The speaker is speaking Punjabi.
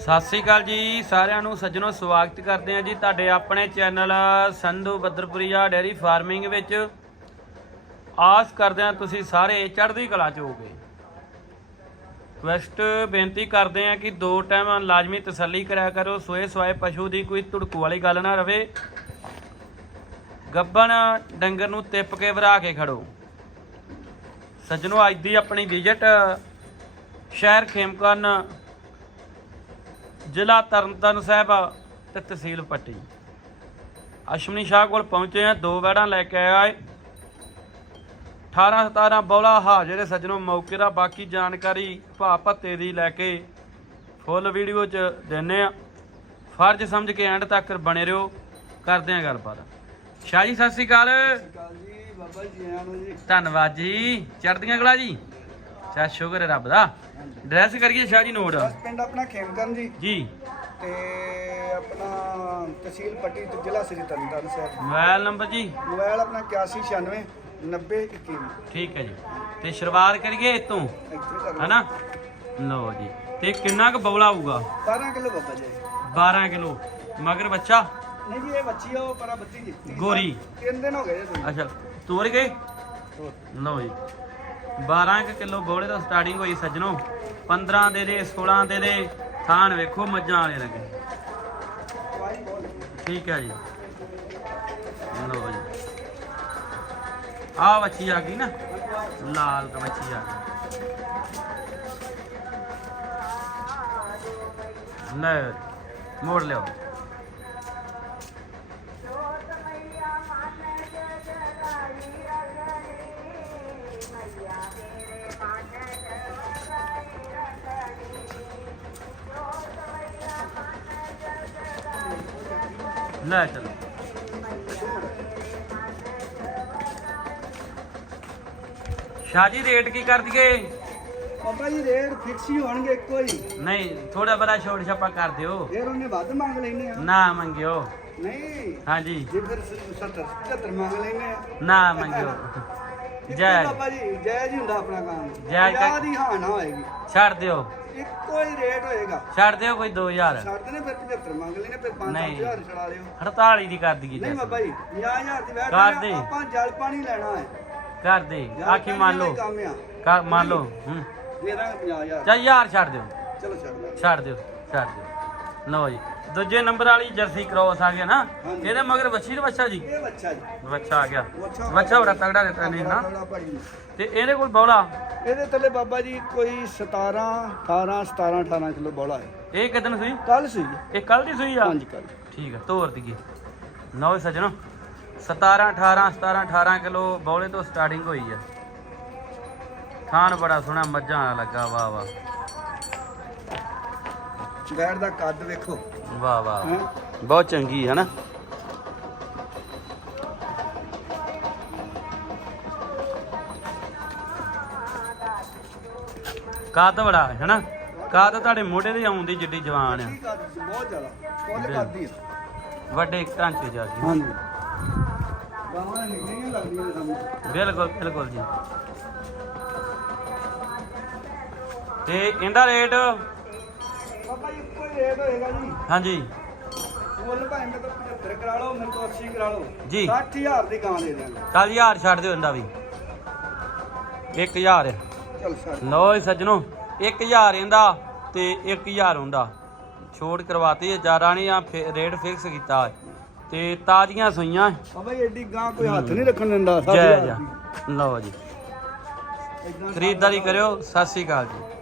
ਸਤਿ ਸ੍ਰੀ ਅਕਾਲ ਜੀ, ਸਾਰਿਆਂ ਨੂੰ ਸੱਜਣੋ ਸਵਾਗਤ ਕਰਦੇ ਹਾਂ ਜੀ ਤੁਹਾਡੇ ਆਪਣੇ channel Sandhu Badarpuria dairy farming ਵਿੱਚ। ਆਸ ਕਰਦੇ ਹਾਂ ਤੁਸੀਂ ਸਾਰੇ ਚੜ੍ਹਦੀ ਕਲਾ ਚ ਹੋਗੇ ਰਿਕਵੈਸਟ ਬੇਨਤੀ ਕਰਦੇ ਹਾਂ ਕਿ ਦੋ ਟਾਈਮ ਲਾਜ਼ਮੀ ਤਸੱਲੀ ਕਰਿਆ ਕਰੋ, ਸੋਏ ਸਵਾਏ ਪਸ਼ੂ ਦੀ ਕੋਈ ਧੜਕੂ ਵਾਲੀ ਗੱਲ ਨਾ ਰਵੇ। ਗੱਬਣ ਡੰਗਰ ਨੂੰ ਤਿੱਪ ਕੇ ਵਰਾ ਕੇ ਖੜੋ। ਸੱਜਣੋ, ਅੱਜ ਦੀ ਆਪਣੀ ਵਿਜ਼ਿਟ ਸ਼ਹਿਰ ਖੇਮਕਰਨ ਜ਼ਿਲ੍ਹਾ ਤਰਨਤਾਰਨ ਸਾਹਿਬ ਤੇ ਤਹਿਸੀਲ ਪੱਟੀ। ਅਸ਼ਮਨੀ ਸ਼ਾਹ ਕੋਲ ਪਹੁੰਚੇ ਆ ਦੋ ਵੈੜਾਂ ਲੈ ਕੇ ਆਇਆ ਏ 18 17 ਬੌਲਾ ਹਾਜ਼ਰ ਸੱਜਣੋ ਮੌਕੇ ਦਾ ਬਾਕੀ ਜਾਣਕਾਰੀ ਭਾ ਭੱਤੇ ਦੀ ਲੈ ਕੇ ਫੁੱਲ ਵੀਡੀਓ ਚ ਦਿੰਨੇ ਆ ਫਰਜ਼ ਸਮਝ ਕੇ ਐਂਡ ਤੱਕ ਬਣੇ ਰਹੋ ਕਰਦੇ ਆ ਗੱਲਬਾਤ। ਸ਼ਾਹ ਜੀ ਸਤਿ ਸ੍ਰੀ ਅਕਾਲ। ਕਾਲ ਜੀ ਬਾਬਾ ਜੀ ਆਇਆਂ ਨੂੰ ਜੀ। ਧੰਨਵਾਦ ਜੀ। ਚੜ੍ਹਦੀਆਂ ਕਲਾ ਜੀ। ਚਾ ਸ਼ੁਕਰ ਹੈ ਰੱਬ ਦਾ। ਡਰੈਸ ਕਰੀਏ ਸ਼ਾਹ ਜੀ ਨੋਟ। ਬਸ ਪਿੰਡ ਆਪਣਾ ਖੇਮਕਰਨ ਜੀ। ਜੀ। ਤੇ ਆਪਣਾ ਤਹਿਸੀਲ ਪੱਟੀ ਤੇ ਜ਼ਿਲ੍ਹਾ ਸ੍ਰੀ ਤਰਨਤਾਰਨ ਸਾਹਿਬ। ਮੋਬਾਈਲ ਨੰਬਰ ਜੀ। ਮੋਬਾਈਲ ਆਪਣਾ 8196 90 21 ਠੀਕ ਹੈ ਜੀ। ਤੇ ਸ਼ੁਰੂਆਤ ਕਰੀਏ ਇਤੋਂ ਹਨਾ? ਲਓ ਜੀ। ਤੇ ਕਿੰਨਾ ਕੁ ਬੌਲਾ ਆਊਗਾ 12 ਕਿਲੋ ਬਾਬਾ ਜੀ। 12 ਕਿਲੋ। ਮਗਰ ਬੱਚਾ? ਨਹੀਂ ਜੀ ਇਹ ਬੱਚੀ ਆ ਉਹ ਪਰਾ ਬੱਤੀ ਜੀ। ਗੋਰੀ। ਤਿੰਨ ਦਿਨ ਹੋ ਗਏ ਜੀ। ਅੱਛਾ ਤੋਰ ਗਏ? ਲਓ ਜੀ। 12 ਕੁ ਕਿਲੋ ਬੌਲੇ ਤੋਂ ਸਟਾਰਟਿੰਗ ਹੋਈ ਸੱਜਣੋ। 15 ਦੇ ਦੇ 16 ਦੇ ਦੇ ਥਾਨ ਵੇਖੋ, ਮੱਝਾਂ ਵਾਲੇ ਲੱਗੇ। ਠੀਕ ਹੈ ਜੀ। ਲਓ ਜੀ। ਆਹ ਵੱਛੀ ਆ ਗਈ ਨਾ। ਲਾਲ ਕ ਵੱਛੀ ਆ ਗਈ। ਲੈ, ਮੋੜ ਲਿਓ ਲੈ ਚਲੋ। ਸ਼ਾਹ ਜੀ ਰੇਟ ਕੀ ਕਰ ਦਈਏ? ਬਾਬਾ ਜੀ ਰੇਟ ਫਿਕਸ ਹੀ ਹੋਣਗੇ ਇੱਕੋ ਹੀ। ਨਹੀਂ ਥੋੜਾ ਬੜਾ ਛੋੜ ਛਾਪਾ ਕਰ ਦਿਓ। ਫਿਰ ਉਹਨੇ ਵੱਧ ਮੰਗ ਲੈਨੇ ਆ। ਨਾ ਮੰਗਿਓ। ਨਹੀਂ। ਹਾਂਜੀ। ਜੇ ਫਿਰ 70 75 ਮੰਗ ਲੈਨੇ ਆ। ਨਾ ਮੰਗਿਓ। ਜੈ ਬਾਬਾ ਜੀ ਜੈ ਜੀ ਹੁੰਦਾ ਆਪਣਾ ਕੰਮ। ਕਰ- ਪੰਜਾਹ ਦੀ ਹਾਂ ਨਾ ਹੋਏਗੀ। ਛੱਡ ਦਿਓ। ਇੱਕੋ ਹੀ ਰੇਟ ਹੋਏਗਾ। ਛੱਡ ਦਿਓ ਕੋਈ 2000 ਛੱਡਦੇ ਨੇ ਫਿਰ 75 ਮੰਗ ਲੈਣੇ ਫਿਰ 5 ਨਹੀਂ। 5000 ਛੜਾ ਲਿਓ। 48 ਦੀ ਕਰ ਦਈਏ ਨਹੀਂ। ਬਾਬਾ ਜੀ 50000 ਦੀ ਕਰ ਦੇ। ਆਪਾਂ ਜਲ ਪਾਣੀ ਲੈਣਾ ਹੈ। ਕਰ ਦੇ। ਜਲ ਆਖੀ ਮੰਨ ਪਾਣੀ ਲਓ। ਵਾਲਾ ਕੰਮ ਆ। ਕਾ ਮੰਨ ਲਓ। ਹੂੰ। ਦੇ ਦਾਂਗੇ 50000 ਚਾ ਯਾਰ ਛੱਡ ਦਿਓ। ਚਲੋ ਛੱਡ ਲੈ ਛੱਡ ਦਿਓ ਛੱਡ ਦਿਓ। ਲਓ ਜੀ। ਦੂਜੇ ਨੰਬਰ ਵਾਲੀ ਜਰਸੀ ਕ੍ਰੋਸ ਆ ਗਿਆ ਨਾ ਹਾਂਜੀ। ਇਹਦੇ ਮਗਰ ਵੱਛੀ ਤੇ ਬੱਚਾ ਜੀ? ਇਹ ਬੱਚਾ ਜੀ। ਆ ਗਿਆ। ਬੱਚਾ ਬੜਾ ਤਗੜਾ ਦਿੱਤਾ ਨੇ ਨਾ ਬੜਾ ਭਾਰੀ। ਤੇ ਇਹਦੇ ਕੋਲ ਬੌਲਾ? ਇਹਦੇ ਥੱਲੇ ਬਾਬਾ ਜੀ ਕੋਈ 17 18 17 18 ਕਿਲੋ ਬੋਲਾ ਹੈ। ਇਹ ਕਿਦਨ ਸੂਈ? ਕੱਲ ਸੀ ਇਹ ਕੱਲ ਦੀ ਸੂਈ ਆ? ਹਾਂਜੀ ਕੱਲ ਠੀਕ ਆ ਤੋਰ ਦਈਏ। ਨੌ ਸੱਜਣੋ 17 18 17 18 ਕਿਲੋ ਬੌਲੇ ਤੋਂ ਸਟਾਰਟਿੰਗ ਹੋਈ ਆ। ਖਾਣ ਬੜਾ ਸੋਹਣਾ ਮੱਝਾਂ ਵਾਲਾ ਲੱਗਾ ਵਾਹ ਵਾਹ। ਗੈਰ ਦਾ ਕੱਦ ਵੇਖੋ। ਵਾਹ ਵਾਹ। ਹੈਂ? ਬਹੁਤ ਚੰਗੀ ਹੈ ਨਾ ਕਾਦ ਬੜਾ ਹੈ ਨਾ ਕਾਦ ਤੁਹਾਡੇ ਮੋਢੇ ਤੇ ਆਉਂਦੀ ਜਿੱਡੀ ਜਵਾਨ ਆ। ਕੀ ਕੱਦ ਸੀ, ਬਹੁਤ ਜ਼ਿਆਦਾ। ਫੁੱਲ ਕੱਦ ਹੀ। ਵੱਡੇ ਢਾਂਚੇ ਜਾ ਕੇ ਹਾਂਜੀ। ਗਾਵਾਂ ਨਿਕਲੀਆਂ ਲੱਗਦੀਆਂ ਨੇ ਸਾਨੂੰ। ਬਿਲਕੁਲ ਬਿਲਕੁਲ ਜੀ। ਤੇ ਇਹਦਾ ਰੇਟ ਬਾਬਾ ਜੀ ਇੱਕੋ ਹੀ ਰੇਟ ਹੋਏਗਾ ਜੀ। ਹਾਂਜੀ। ਮੁੱਲ ਭਾਵੇਂ ਮੇਰੇ ਤੋਂ 75 ਕਰਾ ਲਓ ਮੇਰੇ ਤੋਂ 80 ਕਰਾ ਲਓ ਜੀ। 60000 ਦੀ ਗਾਂ ਦੇ ਦਿਆਂਗੇ। ਚੱਲ ਹਜ਼ਾਰ ਛੱਡ ਦਿਓ ਇਹਦਾ ਵੀ। 1000 ਚਲ ਛੱਡ ਲੋ ਜੀ ਸੱਜਣੋ 1000 ਇਹਦਾ ਤੇ 1000 ਹੁੰਦਾ ਛੋਟ ਕਰਵਾਤੀ ਹੈ ਜ਼ਿਆਦਾ ਨਹੀਂ ਆ ਰੇਟ ਫਿਕਸ ਕੀਤਾ ਹੈ। ਤੇ ਤਾਜ਼ੀਆਂ ਸੂਈਆਂ ਬਾਬਾ ਜੀ ਐਡੀ ਗਾਂ ਕੋਈ ਹੱਥ ਨਹੀਂ ਰੱਖਣ ਦਿੰਦਾ ਜੈ ਜੈ। ਲਓ ਜੀ। ਖਰੀਦਦਾਰੀ ਕਰਿਓ ਸਤਿ ਸ੍ਰੀ ਅਕਾਲ ਜੀ।